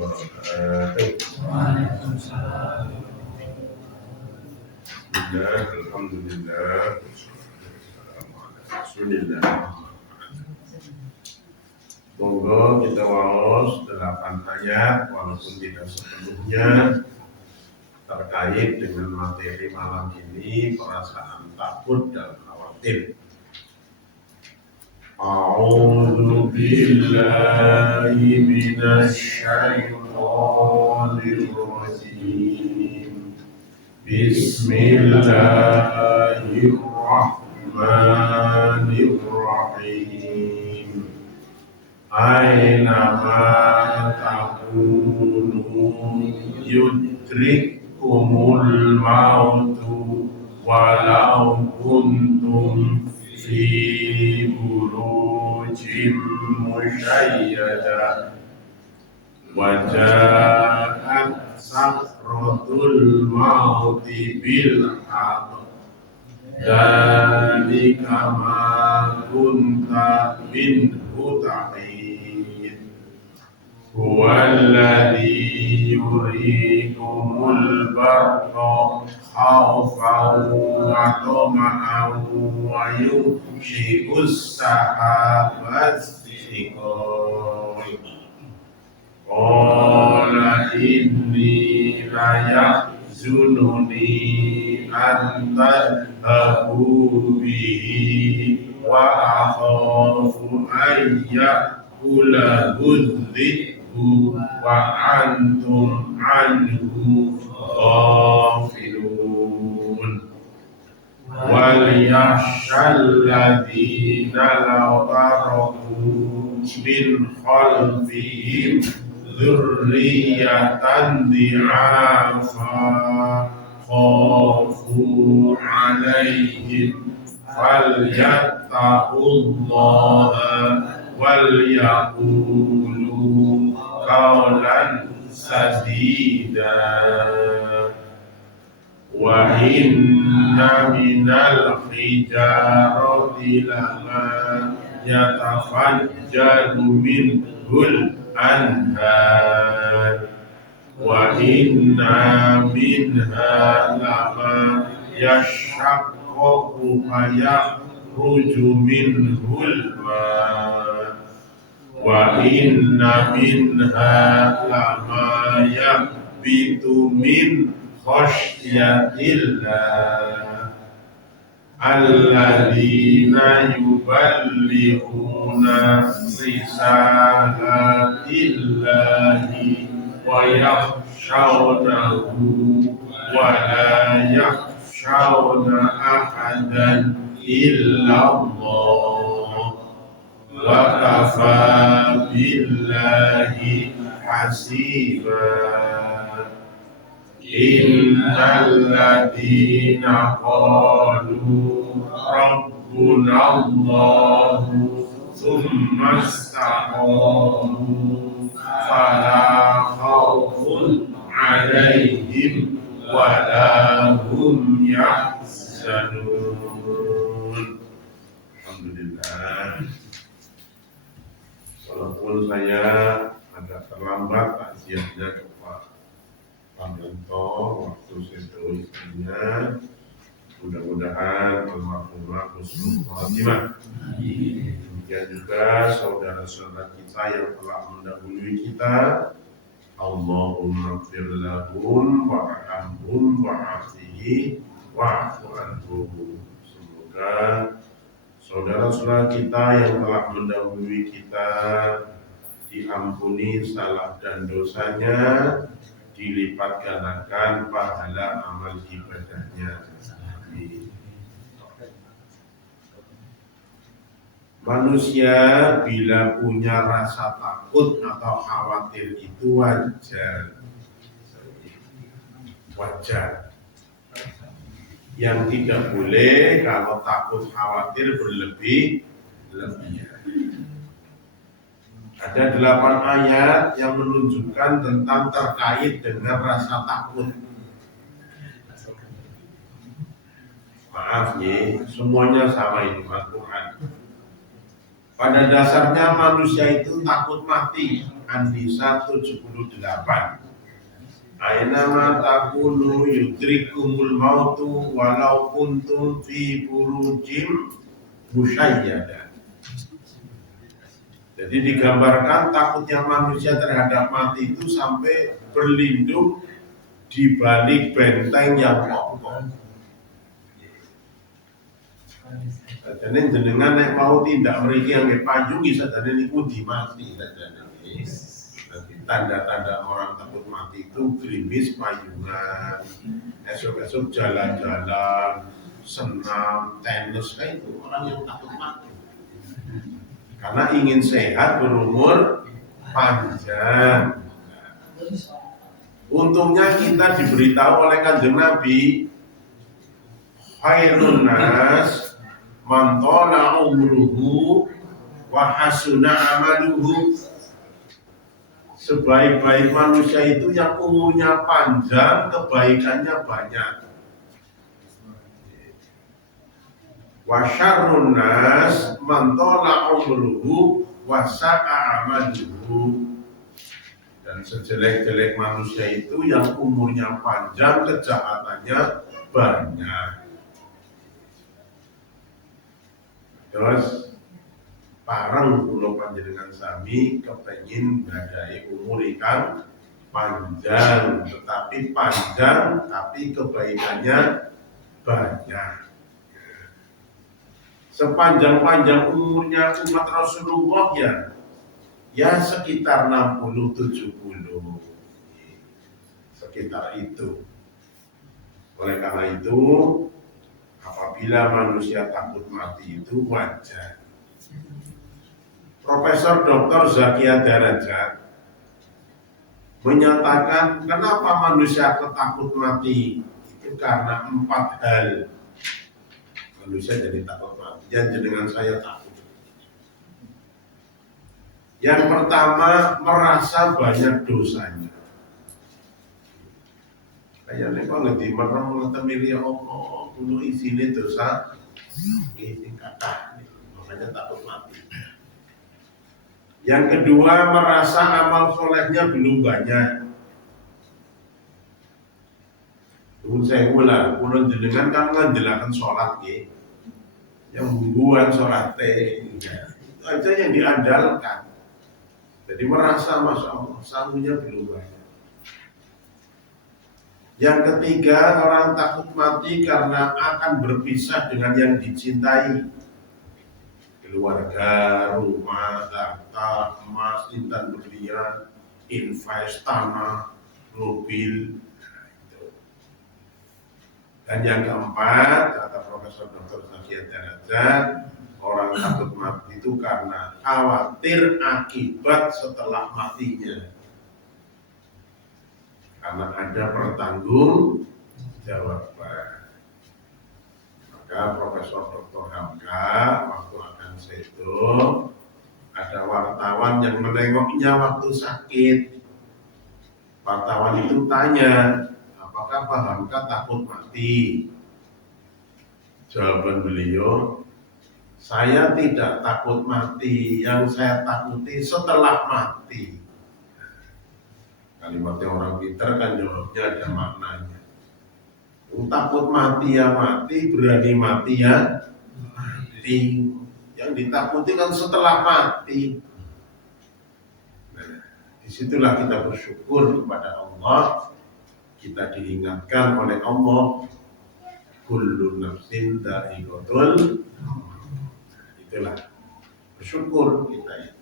Waalaikumsalam. Bismillah, alhamdulillah, Rasulillah. Monggo kita waos 8 ayat walaupun tidak sepenuhnya terkait dengan materi malam ini, perasaan takut dan khawatir. A'udzu billahi minasy syaithanir rajim. Bismillahirrahmanirrahim. Aynama takunu yudrikumul mautu walau kuntum fi burujim musyayyada waja'at sakratul mauti bil haqq dzalika ma kunta minhu tahid huwallazi yurikumul barqa khawfan wa tama'an wa yunshi'us sahabat thiqal. Qala inni la yahzununi an tadhhabu bihi wa akhafu an ya'kulahu dhi'bu wa antum anhu ghafilun. Wal yakhshal ladzina law taraku min khalfihim dzurriyyatan dhi'afa khafu 'alaihim falyattaqullaha wal yaqulu qawlan sadida. Wa inna minal hijarati lama yatafajjaru minhul anhar wa inna minha lama yashaqqaqu fayakhruju minhul ma wa inna minha lama yahbitu min khasyatillah alladzina yuballighuna risalatillahi wa yakhshawnahu wa la yakhshawna ahadan illallah wa kafa billahi hasiba. Innal ladzina qalu rabbuna Allahu tsumma istaqamu fala khawfun 'alaihim wa la hum yahzanun. Alhamdulillah. Walaupun saya agak terlambat takziahnya ke Pak Yanto waktu seterusnya, mudah-mudahan almarhumah husnul khotimah. Demikian juga saudara-saudara kita yang telah mendahului kita, Allahumma ighfir lahum warhamhum wa'afihi wa'fu anhum. Semoga saudara-saudara kita yang telah mendahului kita diampuni salah dan dosanya, dilipat gandakan pahala amal ibadahnya. Amin. Manusia bila punya rasa takut atau khawatir itu wajar. Yang tidak boleh kalau takut khawatir berlebih-lebihan. Ada 8 ayat yang menunjukkan tentang terkait dengan rasa takut. Maaf nih, semuanya sama ini Al-Quran. Pada dasarnya manusia itu takut mati. An-Nisa 78. Ainama takunu yudrikumul mautu walau kuntum fi burujim musyayyada. Jadi digambarkan takutnya manusia terhadap mati itu sampai berlindung di balik benteng yang kokoh. Jadi jenengan nek mau tindak mriki yang payungi sadane niku dimati sadane. Tanda-tanda orang takut mati itu gerimis, payungan, esok-esok jalan-jalan, senam, tenis, itu orang yang takut mati. Karena ingin sehat, berumur panjang. Untungnya kita diberitahu oleh Kanjeng Nabi, khairun nas man tala umruhu wa hasuna amaluhu. Sebaik-baik manusia itu yang umurnya panjang, kebaikannya banyak. Wa syarrun nas man tala umruhu wa sa'a amaluhu. Dan sejelek-jelek manusia itu yang umurnya panjang, kejahatannya banyak. Terus parang kula panjenengan sami kepengin gadhahi umur ingkang panjang, tetapi panjang tapi kebaikannya banyak. Sepanjang-panjang umurnya umat Rasulullah ya sekitar 60-70, sekitar itu. Oleh karena itu, apabila manusia takut mati itu wajar. Profesor Dr. Zakia Darajat menyatakan kenapa manusia takut mati itu karena 4 hal. Manusia jadi takut mati. Yang dengan saya takut. Yang pertama, merasa banyak dosanya. Kayaknya kok ngerti merem ngetemili Allah, kulo isine dosa, ini kata, makanya takut mati. Yang kedua, merasa amal solehnya belum banyak. Tunggu saya ulang, kulo jenengan kan ngandelaken sholat ya, yang bubuan sholat itu aja yang diandalkan. Jadi merasa masya Allah, sangunya belum banyak. Yang ketiga, orang takut mati karena akan berpisah dengan yang dicintai. Keluarga, rumah, harta, emas, intan berlian, invest, tanah, mobil. Dan yang keempat, kata Profesor Dr. Zakia Darajat, orang takut mati itu karena khawatir akibat setelah matinya. Karena ada pertanggung jawaban. Maka Profesor Dr. Hamka waktu akan sedo ada wartawan yang menengoknya waktu sakit. Wartawan itu tanya, apakah Pak Hamka takut mati? Jawaban beliau, saya tidak takut mati, yang saya takuti setelah mati. Kalimatnya orang pintar kan jawabnya ada maknanya. Takut mati ya mati, berani mati ya mati. Yang ditakuti kan setelah mati. Nah, disitulah kita bersyukur kepada Allah. Kita diingatkan oleh Allah, kullu nafsin dha'iqatul. Itulah bersyukur kita ya.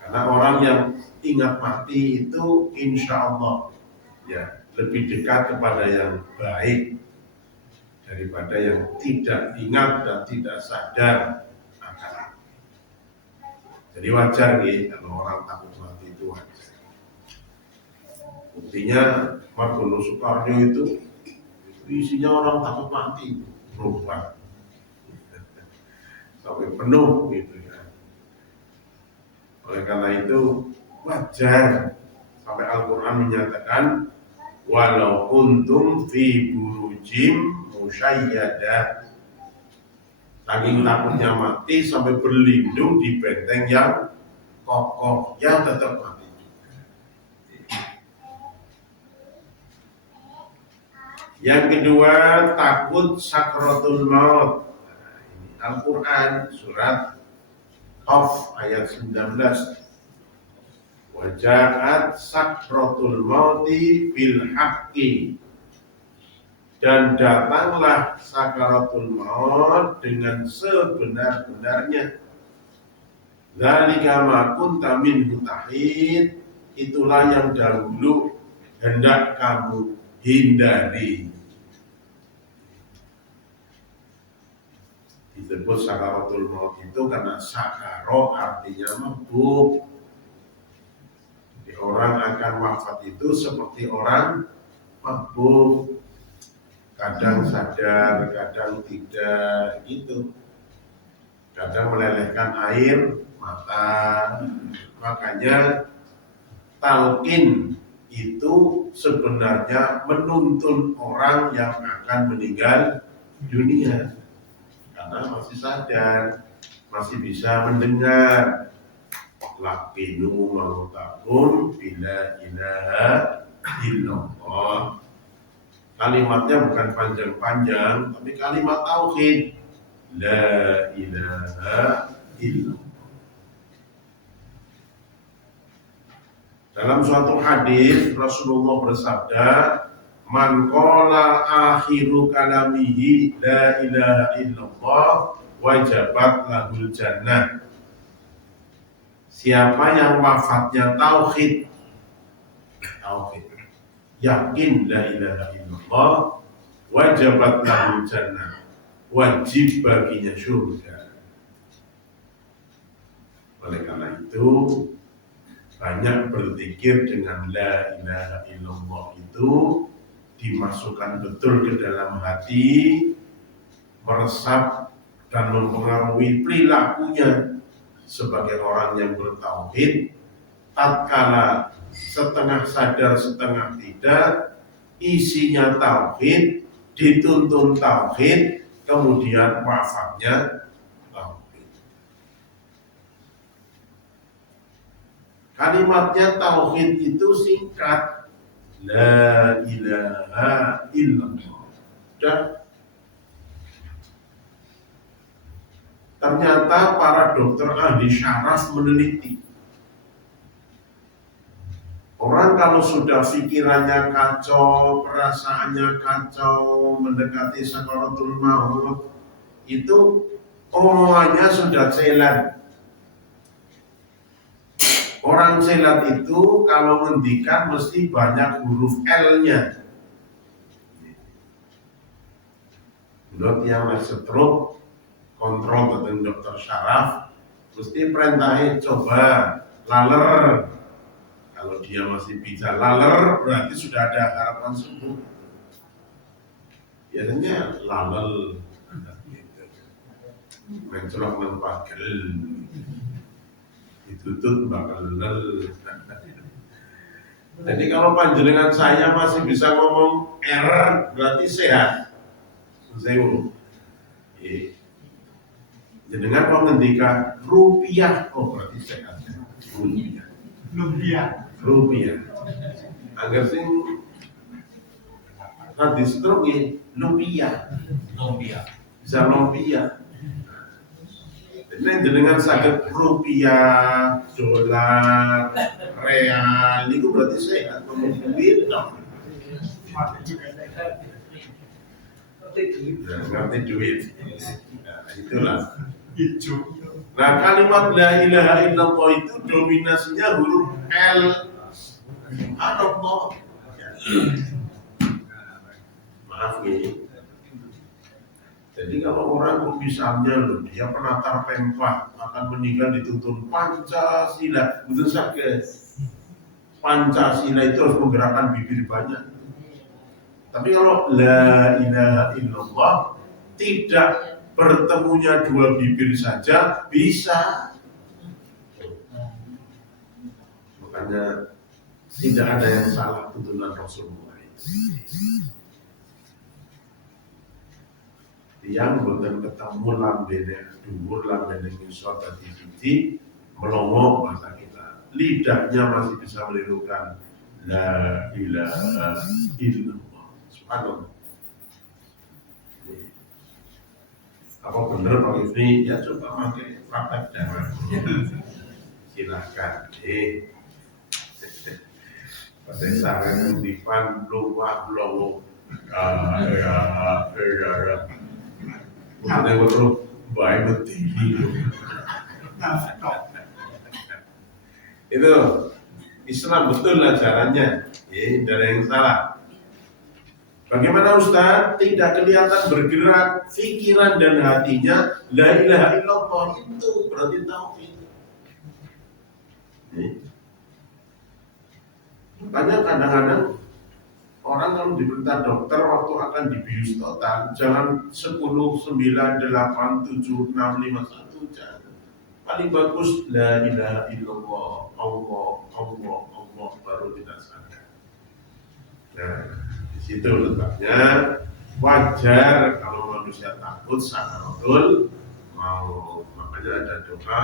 Karena orang yang ingat mati itu insya Allah ya lebih dekat kepada yang baik daripada yang tidak ingat dan tidak sadar akan. Jadi wajar nih kalau orang takut mati itu wajar. Buktinya Margono Soekarno itu isinya orang takut mati berubah sampai penuh gitu ya. Oleh karena itu wajar sampai Al-Quran menyatakan walau kuntum fi burujim musyayyadah, Saking takutnya mati sampai berlindung di benteng yang kokoh, yang tetap mati. Yang kedua, takut sakratul maut. Al-Quran surat Qaf ayat 19. Wajahat sakratul mauti bil haqqi, dan datanglah sakaratul maut dengan sebenar-benarnya. Dzalika ma kunta minhu tahid, itulah yang dahulu hendak kamu hindari. Disebut sakaratul maut itu karena sakaro artinya mabuk. Jadi orang akan wafat itu seperti orang mabuk. Kadang sadar, kadang tidak, gitu. Kadang melelehkan air mata. Makanya talqin itu sebenarnya menuntun orang yang akan meninggal dunia, karena masih sadar, masih bisa mendengar. Laqinu mautakum bila ilaha illallah. Kalimatnya bukan panjang-panjang, tapi kalimat tauhid. La ilaha illallah. Dalam suatu hadis Rasulullah bersabda, man qala akhiru kalamihi la ilaha illallah wajabat lahul jannah. Siapa yang wafatnya tauhid, yakin la ilaha illallah, wajabat lahul jannah, wajib baginya surga. Oleh karena itu banyak berzikir dengan la ilaha illallah itu dimasukkan betul ke dalam hati, meresap dan mempengaruhi perilakunya sebagai orang yang bertauhid. Tatkala setengah sadar setengah tidak, isinya tauhid, dituntun tauhid, kemudian wafatnya tauhid. Kalimatnya tauhid itu singkat, la ilaha illallah. Dan ternyata para dokter ahli syaraf meneliti, orang kalau sudah pikirannya kacau, perasaannya kacau, mendekati sakaratul maut, itu omongannya sudah celat. Orang celat itu kalau ngendikan mesti banyak huruf L-nya. Menurut yang stroke, kontrol tentang dokter syaraf, mesti perintahnya coba laler. Kalau dia masih bisa laler, berarti sudah ada harapan sembuh. Biasanya lalel, mencolok mempagel, ditutup bakal lel. Jadi kalau panjenengan saya masih bisa ngomong R, berarti sehat. Sewu. Jenengan mau ngendika rupiah, oh berarti sehat. Rupiah. Agar sing nanti stroke lumpia. Bisa lumpia. Jadi jenengan sakit rupiah, dolar, real, itu berarti sehat. Ngomong duit dong. Ngerti duit. Nah, itulah. Nah, kalimat la ilaha illallah itu dominasinya huruf L. Allah. Maaf nih. Jadi kalau orang kok misalnya loh, dia penatar Pemkot akan meninggal dituntun Pancasila, betul saja. Pancasila itu harus menggerakkan bibir banyak. Tapi kalau la ilaha illallah tidak bertemunya dua bibir saja bisa. Makanya tidak ada yang salah tuntunan Rasulullah itu. Tiang boten ketemu lambene dhuwur, lambene ngisor dadi siji, melongo bahasa kita. Lidahnya masih bisa menirukan la ilaha illallah. Subhanallah. Apa bener Pak Ifni? Ya coba pakai praktek jangan. Silahkan. Pada sarang dipan luwak lowo. Bukan yang baik betul. Itu Islam betul ajarannya, tidak ada yang salah. Bagaimana Ustaz? Tidak kelihatan bergerak pikiran dan hatinya. La ilaha illallah itu berarti tauhid. Makanya kadang-kadang orang kalau diperintah dokter waktu akan dibius total, jangan 10, 9, 8, 7, 6, 5, 1, jangan. Paling bagus la ilaha illallah, Allah baru kita sadar. Nah, di situ letaknya. Wajar kalau manusia takut sakaratul maut. Makanya ada doa,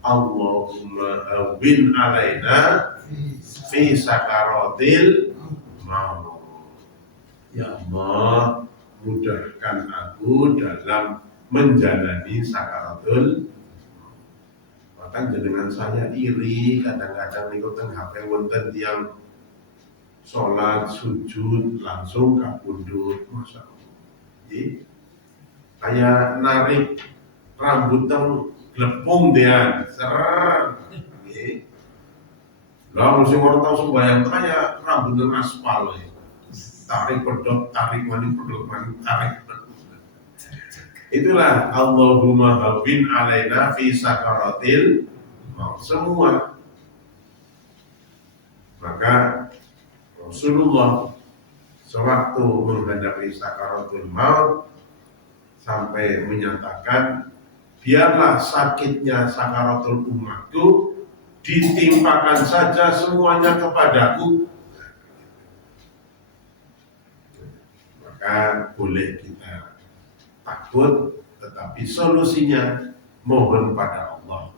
Allahumma hawwin alaina fi sakaratil maut. Ya Allah, mudahkan aku dalam menjalani sakaratul. Bahkan dengan saya iri, kadang-kadang ikutan HP wonten yang sholat, sujud, langsung kabundut, Masya Allah. Jadi, kayak narik rambut yang glepung dia, ser. Lah, mesti orang tahu sembahyang kayak rambut yang aspal ya. Tarik pedot, tarik mani, pedot mani, tarik. Itulah Allahumma hawwin alaina fi sakaratil maut. Semua. Maka Rasulullah sewaktu menghadapi sakaratul maut sampai menyatakan, biarlah sakitnya sakaratul umatku ditimpakan saja semuanya kepadaku. Maka boleh kita takut, tetapi solusinya mohon pada Allah.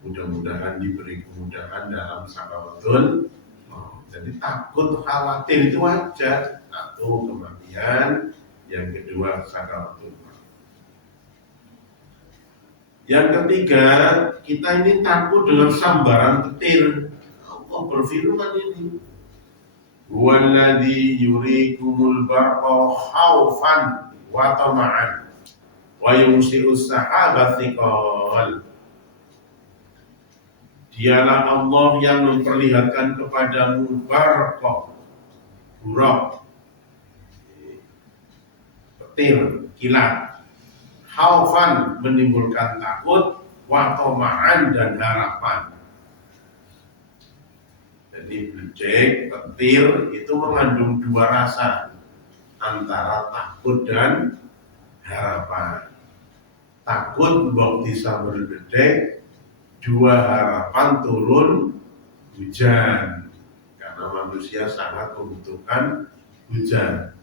Mudah-mudahan diberi kemudahan dalam sakaratul maut. Jadi takut, khawatir itu wajar. Satu, kematian. Yang kedua, sakaratul maut. Yang ketiga, kita ini takut dengan sambaran petir. Allah berfirman ini, Walladzi yurikumul barqa khaufan wa tama'an wa yumsi'us sahaba thiqal. Dialah Allah yang memperlihatkan kepadamu barqa, buraq, petir, kilat, khaufan menimbulkan takut, wa tama'an dan harapan. Jadi bledek, petir itu mengandung dua rasa, antara takut dan harapan. Takut mbok disamber bledek, dua harapan turun hujan, karena manusia sangat membutuhkan hujan.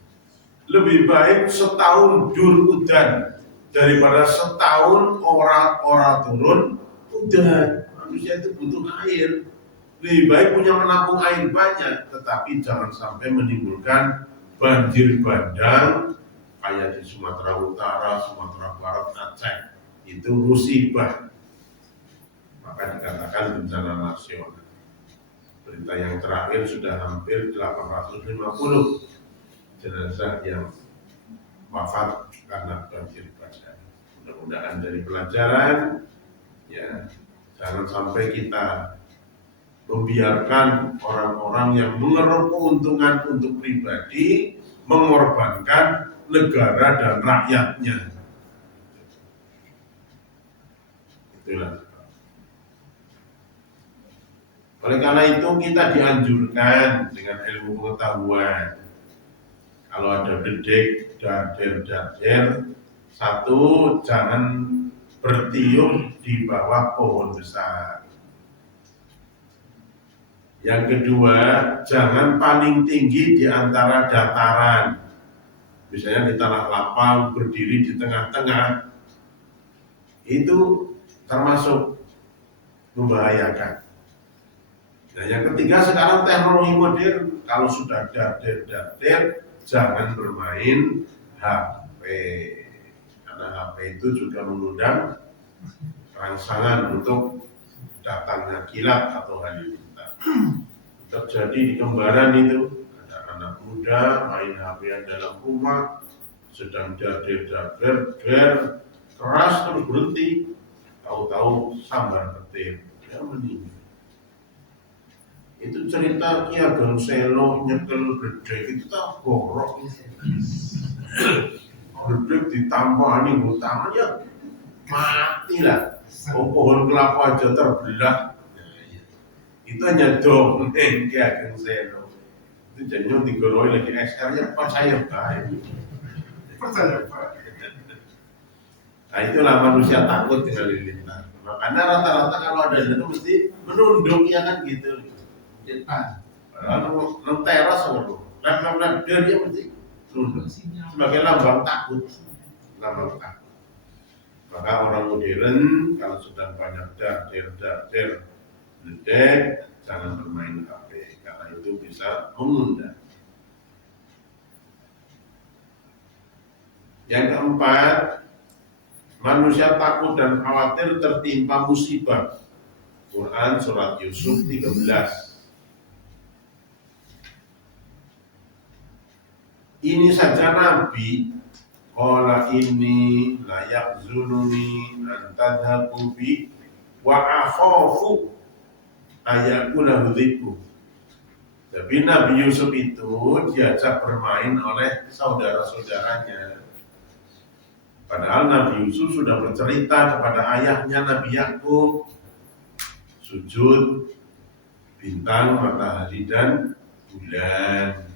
Lebih baik setahun dur hujan daripada setahun ora turun hujan. Manusia itu butuh air. Lebih baik punya menampung air banyak, tetapi jangan sampai menimbulkan banjir bandang kayak di Sumatera Utara, Sumatera Barat, Aceh. Itu musibah. Maka dikatakan bencana nasional. Berita yang terakhir sudah hampir 850 jenazah yang wafat karena banjir bandang. Mudah-mudahan dari pelajaran, ya jangan sampai kita membiarkan orang-orang yang mengeruk keuntungan untuk pribadi mengorbankan negara dan rakyatnya. Itulah. Oleh karena itu kita dianjurkan dengan ilmu pengetahuan. Kalau ada bedek, darder, satu, jangan bertiup di bawah pohon besar. Yang kedua, jangan paling tinggi di antara dataran. misalnya di tanah lapang berdiri di tengah-tengah, itu termasuk membahayakan. Nah yang ketiga sekarang teknologi modern, kalau sudah dader jangan bermain HP, karena HP itu juga mengundang rangsangan untuk datangnya kilat atau halilintar. Terjadi di Kembaran itu ada anak muda main HP dalam rumah, sedang dader keras terus berhenti, tahu-tahu sambar petir, dia meninggal. Itu cerita Ki Ageng Selo nyekel bedek itu tak borok, bedek ditampani tangan ya mati lah. Pohon kelapa aja terbelah. Itu hanya dongeng Ki Ageng Selo. Itu jadinya digoroi lagi SR-nya percaya baik. Percaya baik. Nah itulah manusia takut dengan halilintar. Makanya rata-rata kalau ada itu mesti menunduk ya kan gitu. Lalu teras loh, dan dia mesti tunduk sebagai lambang takut, lambang takut. Maka orang modern kalau sedang banyak dader, jangan bermain HP karena itu bisa mengundang. Yang keempat, manusia takut dan khawatir tertimpa musibah. Quran surat Yusuf 13. Ini saja Nabi qala ini layak zununi antadhabu bi wa akhafu ayakuna hudhiku. Tapi Nabi Yusuf itu diajak bermain oleh saudara-saudaranya. Padahal Nabi Yusuf sudah bercerita kepada ayahnya Nabi Yakub, sujud bintang, matahari dan bulan.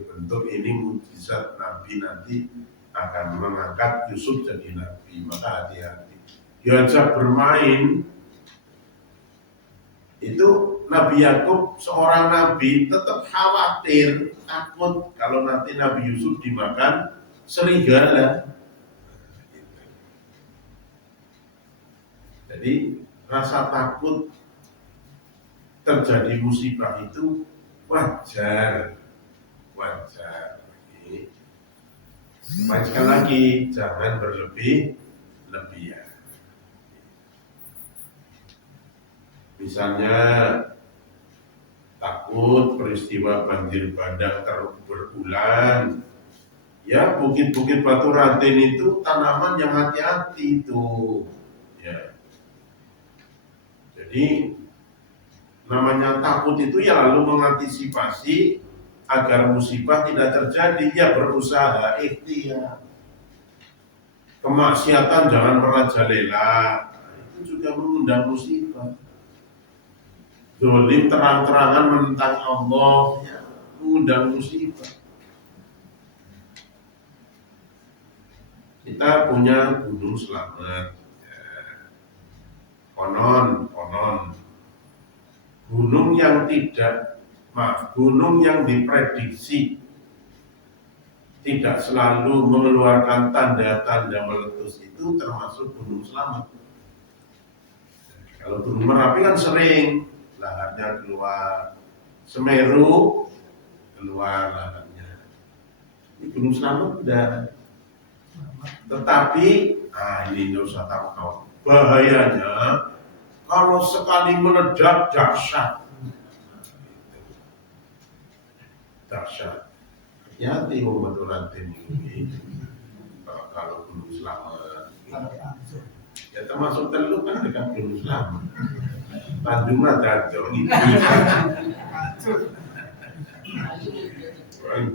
Bentuk ini mukjizat Nabi nanti akan mengangkat Yusuf jadi Nabi, maka hati-hati. Diajak bermain itu Nabi Yakub seorang Nabi tetap khawatir, takut kalau nanti Nabi Yusuf dimakan serigala. Jadi rasa takut terjadi musibah itu wajar. Sekali lagi jangan berlebihan. Misalnya takut peristiwa banjir bandang berulang. Ya bukit-bukit Batu Raden itu tanaman yang hati-hati itu. Ya. Jadi namanya takut itu ya lalu mengantisipasi agar musibah tidak terjadi, ya berusaha ikhtiar. Kemaksiatan jangan merajalela, itu juga mengundang musibah. Zalim terang-terangan menentang Allah, ya, mengundang musibah. Kita punya Gunung Slamet, ya. Konon gunung yang diprediksi tidak selalu mengeluarkan tanda-tanda meletus itu termasuk Gunung Slamet. Kalau Gunung Merapi kan sering laharnya keluar, Semeru keluar laharnya. Ini Gunung Slamet udah. Tetapi, ini nggak usah tahu bahayanya kalau sekali meledak dahsyat. Hati-hati Muhammad Uratin ini. Kalau Gunung Slamet, ya termasuk Teluk kan dekat Gunung Slamet. Tanjung Jatuh ini.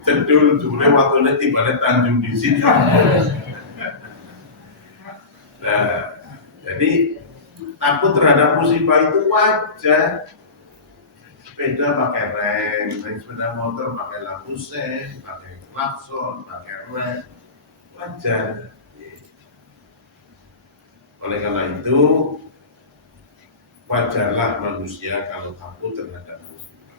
Cedul sebenarnya waktunya tiba-tiba Tanjung di sini. Nah, jadi takut terhadap musibah itu wajar. Sepeda pakai rem, naik sepeda motor pakai lampu sen, pakai klakson, pakai rem, wajar. Oleh karena itu, wajarlah manusia kalau takut terhadap musibah.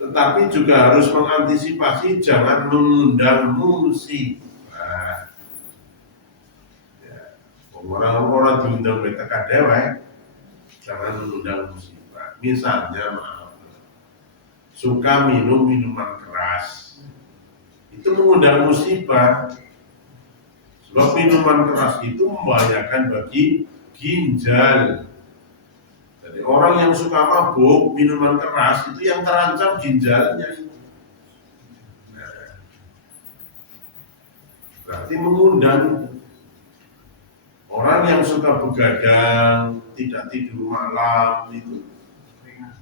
tetapi juga harus mengantisipasi jangan mengundang musibah. Ya, orang-orang diundang mereka kadewek, jangan mengundang musibah. Misalnya maaf, suka minum minuman keras, itu mengundang musibah. Sebab minuman keras itu membahayakan bagi ginjal. Jadi orang yang suka mabuk minuman keras itu yang terancam ginjalnya. Nah, berarti mengundang orang yang suka begadang, tidak tidur malam itu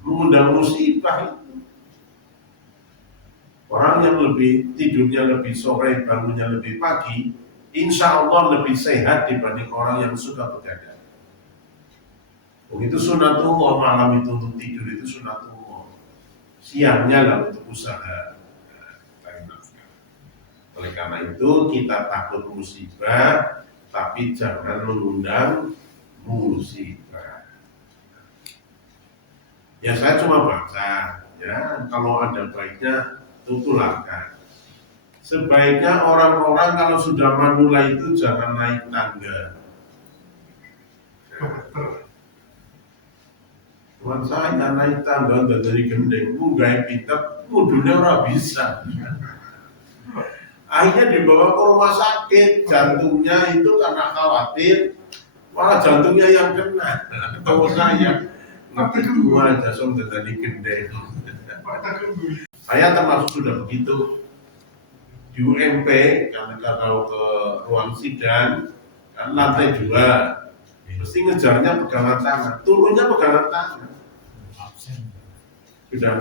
mengundang musibah itu. Orang yang tidurnya lebih sore, bangunnya lebih pagi, insya Allah lebih sehat dibanding orang yang suka begadang. Itu sunatullah, malam itu untuk tidur itu sunatullah. Siangnya lah untuk usaha. Oleh karena itu kita takut musibah, tapi jangan mengundang musibah. Ya saya cuma baca, ya kalau ada baiknya tutulahkan. Sebaiknya orang-orang kalau sudah manula itu jangan naik tangga. Tuan saya naik tangga dari gendeng, munggah pinter, mudulnya ora bisa. Akhirnya dibawa ke rumah sakit, jantungnya itu karena khawatir, malah jantungnya yang kena. Tahu saya, ngerti dua jasong dari gendeng. Saya termasuk sudah begitu. Di UMP, karena kalau ke ruang sidang, kan lantai 2, mesti ngejarnya pegangan tangan, turunnya pegangan tangan.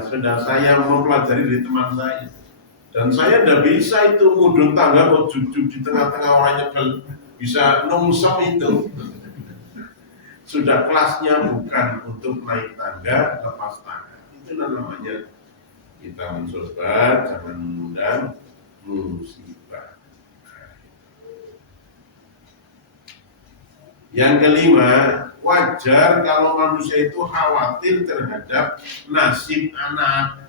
Sudah saya mempelajari dari teman saya, dan saya tidak bisa itu mudun tangga mau jujur di tengah-tengah orang nyebel bisa nungsem itu. Sudah kelasnya bukan untuk naik tangga lepas tangan. Itu namanya kita mencoba jangan mengundang musibah. Yang kelima, wajar kalau manusia itu khawatir terhadap nasib anak.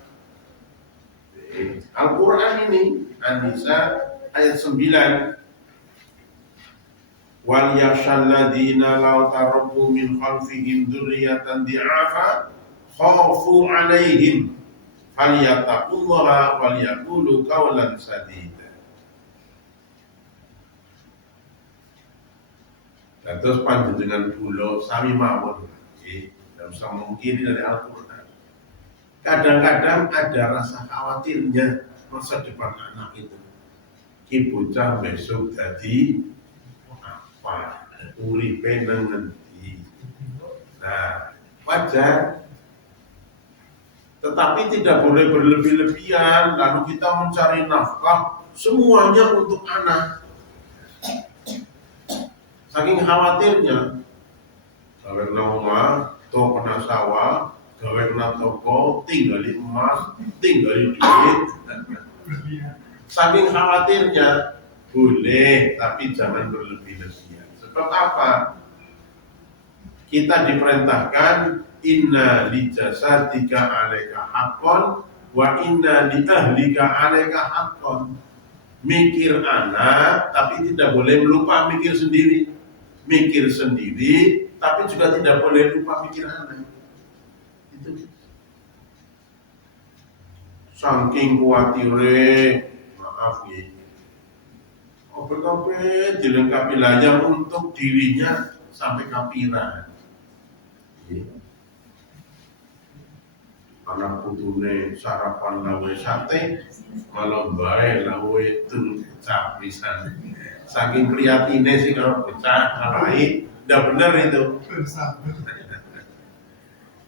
Al-Quran ini, An-Nisa ayat 9. Wal yakhshalladzina law taraku min khalfihim dzurriyyatan di'afa khafu 'alaihim falyattaqullaha wal yaqulu qawlan sadida. Terus panjenengan kula sami mawon nggih, tidak usah mungkin dari Al-Qur'an. Kadang-kadang ada rasa khawatirnya masa depan anak itu. Ki bocah besok jadi apa? Uripe nang ngendi. Nah, wajar. Tetapi tidak boleh berlebih-lebihan lalu kita mencari nafkah semuanya untuk anak. Saking khawatirnya, gawe rumah, toko kena sawah, gawe kena toko, tinggali emas, tinggali duit. Saking khawatirnya, boleh, tapi jangan berlebih-lebihan. Sebab apa? Kita diperintahkan, inna li jasadika 'alaika haqqan wa inna li ahlika 'alaika haqqan. Mikir anak, tapi tidak boleh lupa mikir sendiri. Mikir sendiri, tapi juga tidak boleh lupa mikir anak. Itu. Saking khawatirnya, maaf ya. Obat-obat dilengkapi layar untuk dirinya sampai kapiran. Anak putune sarapan lawe sate, malam bae lawe tul caprisan. Saking prihatine sih kalau pecah, ngalahin, udah bener itu.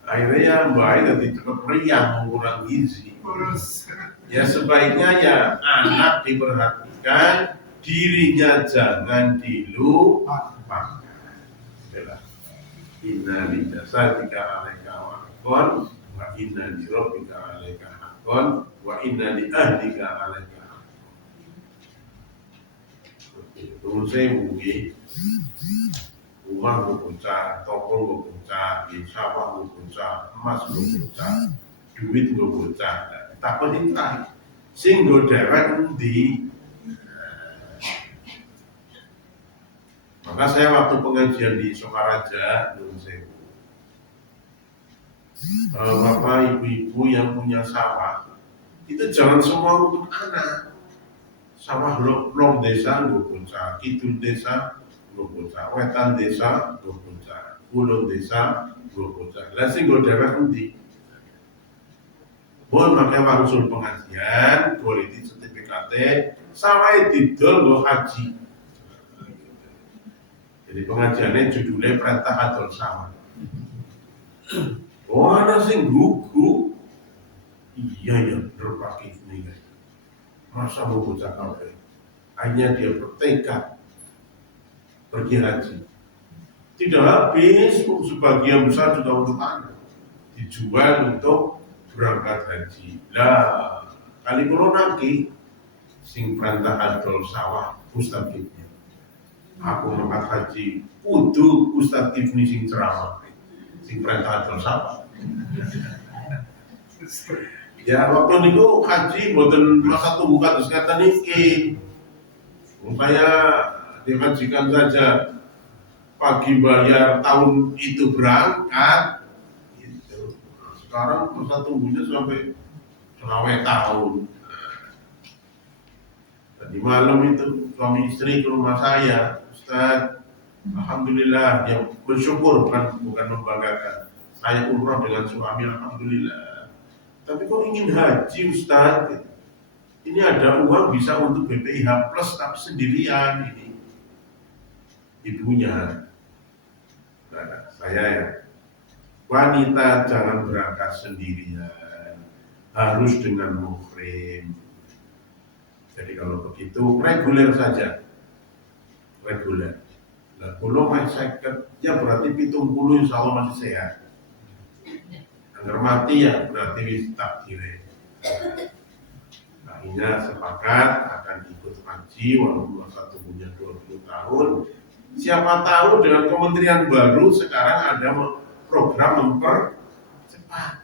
Akhirnya baik jadi cepet meriang kurang gizi. Ya sebaiknya ya anak diperhatikan, dirinya jangan dilupakan. Inna li jasadika 'alaika haqqan wa inna li rabbika 'alaika haqqan wa inna li ahlika 'alaika haqqan. Tunggu saya mungkin rumah gue bocah, toko gue bocah, sawah gue bocah, emas gue bocah, duit gue bocah. takut itu sing nggo dhewek endi. Maka saya waktu pengajian di Sokaraja, bapak ibu-ibu yang punya sawah, itu jangan semua untuk anak. Sawah long desa nggo bocah, kidul desa nggo bocah, wetan desa nggo bocah, kulon desa nggo bocah. Lah sing nggo dhewek endi? Mohon makanya usul pengajian, kualitas sertifikatnya, sawah didol nggo haji. Jadi pengajiannya judulnya perintah adol sawah. Oh ada sing gugu, iya ya berpakai ini. Masa mau bocah kafe? Hanya dia bertekad pergi haji. Tidak habis, sebagian besar juga untuk anak dijual untuk berangkat haji. Lah kali corona ki sing perintah adol sawah Ustaz Ibni. Aku berangkat haji kudu Ustaz Ibni sing ceramah. Sing perintah adol sawah. Ya waktu niku haji mboten masa tunggu kados ngeten iki. Supaya dihajikan saja pagi bayar tahun itu berangkat gitu. Sekarang masa tunggunya sampai selama tahun. Tadi malam itu suami istri ke rumah saya, Ustaz. Alhamdulillah, ya bersyukur bukan membanggakan. Saya umroh dengan suami, alhamdulillah. Tapi kok ingin haji Ustaz? Ini ada uang bisa untuk BPIH plus tapi sendirian ini. Ibunya. Nah, saya ya. Wanita jangan berangkat sendirian. Harus dengan muhrim. Jadi kalau begitu reguler saja. Reguler. Nah, kalau masih ya berarti 70 insya Allah masih sehat. Agar mati ya berarti takdir. Akhirnya sepakat akan ikut haji walaupun masa tunggunya 20 tahun. Siapa tahu dengan kementerian baru sekarang ada program mempercepat.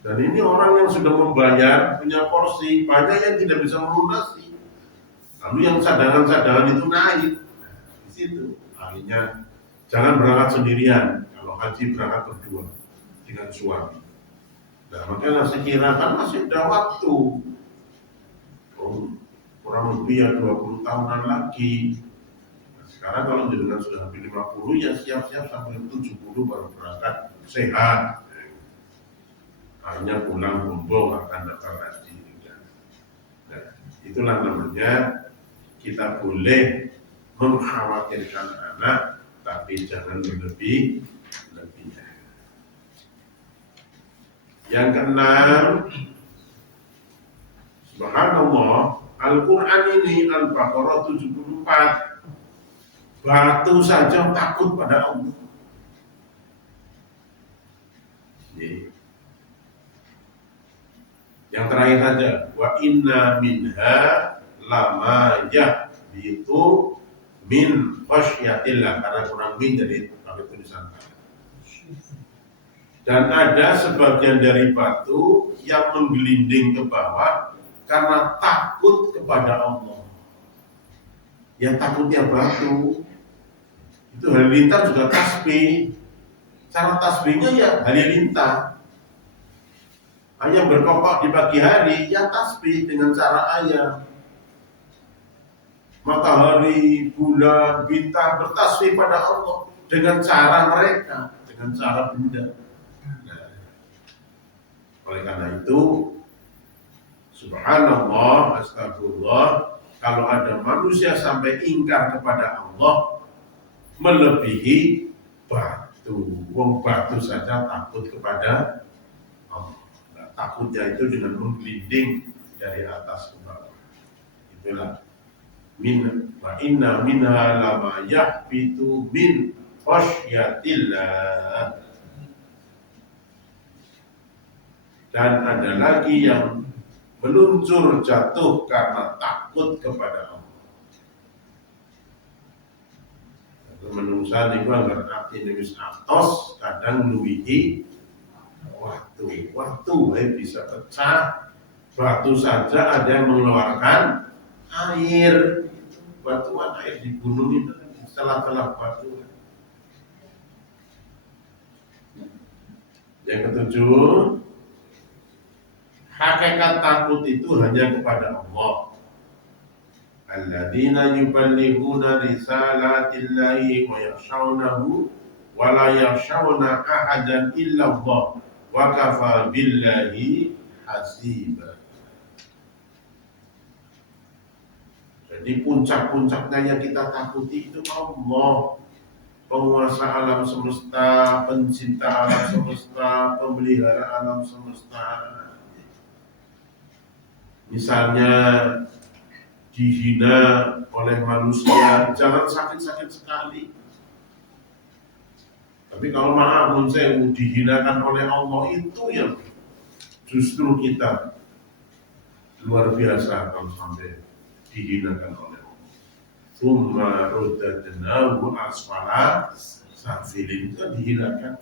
Dan ini orang yang sudah membayar punya porsi, banyak yang tidak bisa melunasi. Lalu yang cadangan-cadangan itu naik. Di situ akhirnya jangan berangkat sendirian. Kalau haji berangkat berdua dengan suami. Nah makanya saya kira kan masih ada waktu. Kurang lebih ya 20 tahunan lagi. Nah, sekarang kalau jenengan sudah hampir 50 ya siap-siap sampai 70 baru berangkat sehat. Hanya pulang bumbung akan daftar haji. Nah, itulah namanya kita boleh mengkhawatirkan anak, tapi jangan berlebih. Yang keenam, subhanallah, Al-Quran ini Al-Baqarah 74. Batu saja takut pada Allah. Yang terakhir saja, wa inna minha lama yahbitu min khasyatillah, karena kurang min jadi pakai tulisan. Dan ada sebagian dari batu yang menggelinding ke bawah karena takut kepada Allah. Ya takutnya batu itu halilintar juga tasbih. Cara tasbihnya ya halilintar. Ayam berkokok di pagi hari ya tasbih dengan cara ayam. Matahari, bulan, bintang bertasbih pada Allah dengan cara mereka, dengan cara benda. Oleh karena itu, subhanallah, astagfirullah, kalau ada manusia sampai ingkar kepada Allah melebihi batu. Wong batu saja takut kepada Allah. Nah, takutnya itu dengan menggelinding dari atas ke bawah. Itulah wa inna minha lama yahbitu min khasyatillah. Dan ada lagi yang meluncur jatuh karena takut kepada Allah. Menungsa niku agar arti nulis atos kadang luwihi Waktu bisa pecah. Batu saja ada yang mengeluarkan air. Batuan air di gunung itu celah-celah batu. Yang ketujuh, hakikat takut itu hanya kepada Allah. Alladzina yuballighuna risalatillahi wa yakhshawnahu wa la yakhshawna ahadan illa Allah wa kafa billahi hasiba. Jadi puncak-puncaknya yang kita takuti itu Allah, penguasa alam semesta, pencinta alam semesta, pemelihara alam semesta. Misalnya dihina oleh manusia, jangan sakit-sakit sekali. Tapi kalau maaf saya dihinakan oleh Allah itu yang justru kita luar biasa kalau sampai dihinakan oleh Allah. Tsumma ruddadnahu asfala safilin, itu dihinakan.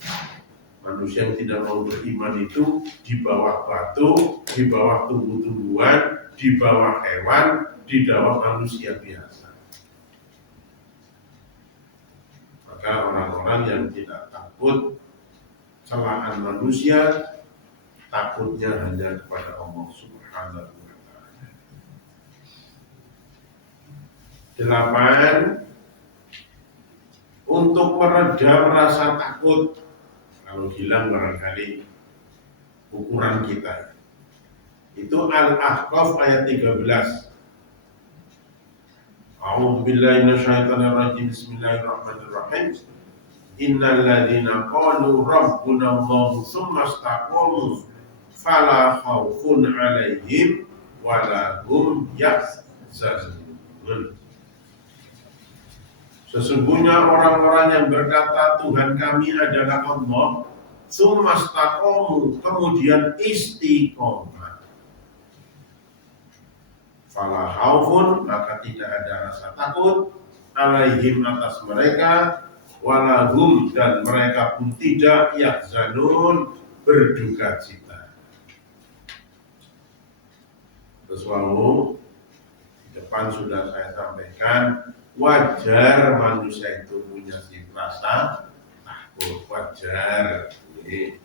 Manusia yang tidak mau beriman itu di bawah batu, di bawah tumbuh-tumbuhan, di bawah hewan, di bawah manusia biasa. Maka orang-orang yang tidak takut celaan manusia, takutnya hanya kepada Allah Subhanahu wa ta'ala. 8. Untuk meredam rasa takut, kalau hilang barangkali ukuran kita. Itu Al-Ahqaf ayat 13. A'udzu billahi minasyaitonir rajim. Bismillahirrahmanirrahim. Innal ladzina qalu rabbuna Allahu tsumma istaqamu fala khaufun 'alaihim wa la hum yahzanun. Sesungguhnya orang-orang yang berkata Tuhan kami adalah Allah, tsumma istaqamu, kemudian istiqomah, fala khaufun, maka tidak ada rasa takut, alaihim, atas mereka, walahum, dan mereka pun tidak yahzanun, berduka cita. Sesuatu di depan sudah saya sampaikan, wajar manusia itu punya rasa takut, wajar. Ini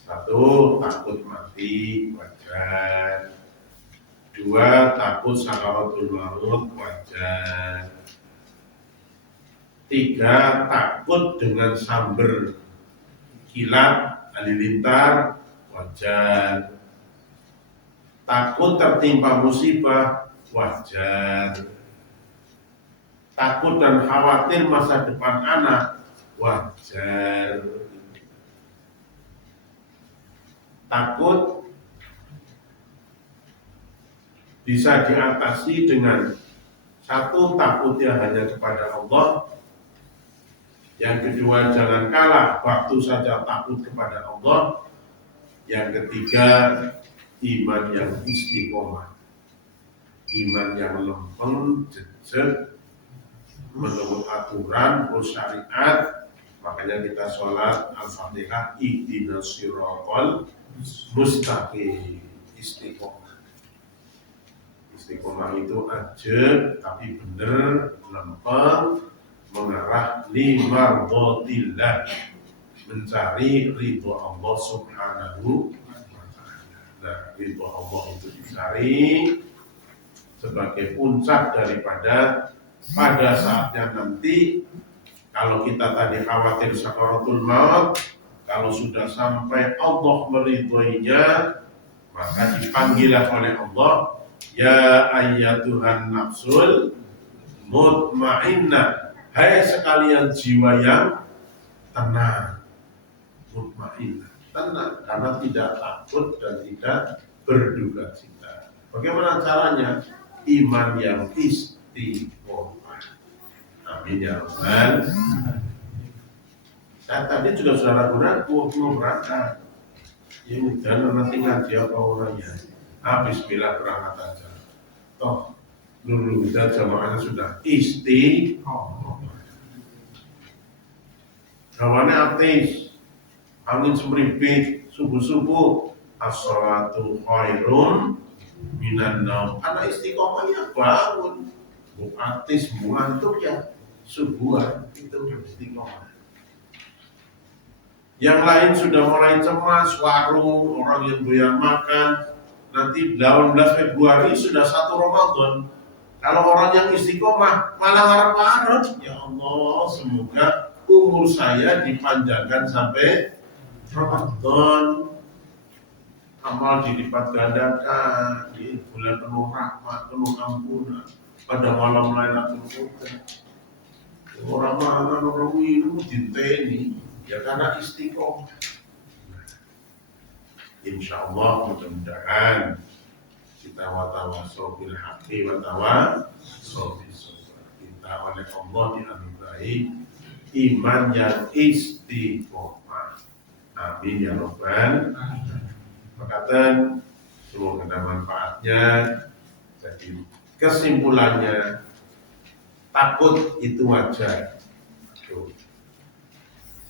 satu, takut mati, wajar. 2, takut sakaratul maut, wajar. 3, takut dengan samber kilat halilintar, wajar. Takut tertimpa musibah, wajar. Takut dan khawatir masa depan anak, wajar. Takut bisa diatasi dengan satu, takutnya hanya kepada Allah. Yang kedua, jangan kalah, waktu saja takut kepada Allah. Yang ketiga, iman yang istiqomah, iman yang lempeng, jejak, menurut aturan, syariat. Makanya kita sholat Al-Fatihah, ihdinas siratal mustaqim, istiqomah. Istiqomah itu aja tapi benar, lempeng, mengarah limardhatillah, mencari ridho Allah Subhanahu wa ta'ala. Nah, ridho Allah itu dicari sebagai puncak daripada pada saatnya nanti. Kalau kita tadi khawatir sakaratul maut, kalau sudah sampai Allah meridhoinya, maka dipanggillah oleh Allah, ya ayyatuhan nafsul mutmainnah, hai sekalian jiwa yang tenang, mutmainnah, tenang, karena tidak takut dan tidak berduka cita. Bagaimana caranya? Iman yang istiqomah. Amin ya Rabbal. Saya tadi juga sudah ragu-ragu mau berangkat. Ya udah, nanti ngaji apa orangnya. Bismillah, berangkat aja. Toh dulu kita jamaahnya sudah istiqomah. Hawane ateis, angin semripit, subuh-subuh as-sholatu khairun minan naum. Karena istiqomahnya bangun, bukatis ngantuk ya subuhan itu istiqomah. Yang lain sudah mulai cemas, warung, orang yang doyan makan. Nanti 18 Februari sudah 1 Ramadan. Kalau orang yang istiqomah malah ngarep-ngarep, ya Allah, semoga umur saya dipanjangkan sampai Ramadan. Amal dilipat gandakan di bulan penuh rahmat, penuh ampunan, pada malam Lailatul Qadar. Orang minum dinteni, ya karena istiqomah. Insya Allah mudah-mudahan kita watawasau bil haqqi watawasau bis sabr. Kita oleh Allah dianugerahi iman yang istiqomah. Amin ya rabbal alamin. Perkataan semoga ada manfaatnya. Jadi kesimpulannya, takut itu wajar.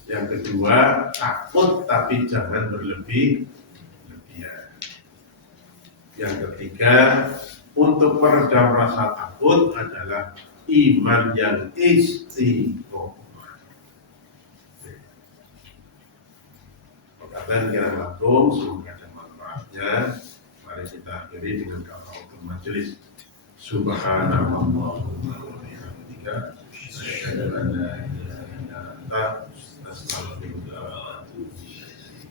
Yang kedua, takut tapi jangan berlebihan. Yang ketiga, untuk meredam rasa takut adalah iman yang istiqomah. Perkataan kira lakum, semoga ada manfaatnya. Mari kita akhiri dengan kafaratul majelis. Subhanallah wa bihamdika, asyhadu an la ilaha illa anta, astaghfiruka wa atubu ilaik.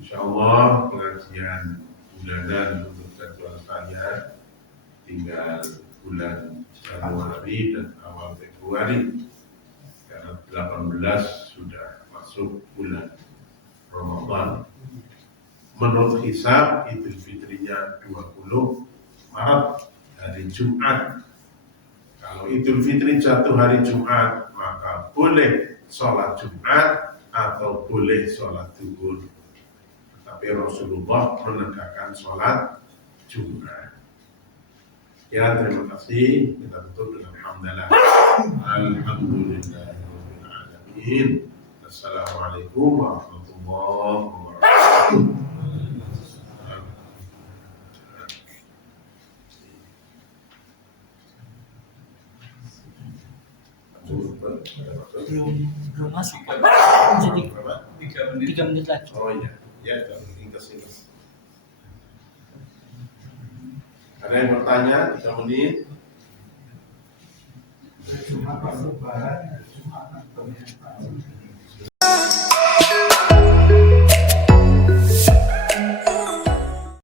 Insyaallah pengajian bulanan untuk jadwal saya tinggal bulan Januari dan awal Februari, karena 18 sudah masuk bulan Ramadan. Menurut hisab Idul Fitrinya 20 Maret hari Jumat. Kalau Idul Fitri jatuh hari Jumat, maka boleh sholat Jumat atau boleh sholat zuhur. Tapi Rasulullah menegakkan sholat Jumat. Ya, terima kasih. Kita tutup dengan hamdalah. Alhamdulillahirabbil alamin. Assalamualaikum warahmatullahi wabarakatuh. belum masuk jadi 3 menit lagi. Oh iya, ya ringkas. Ada yang bertanya 3 menit? Cuma pas lebaran, cuma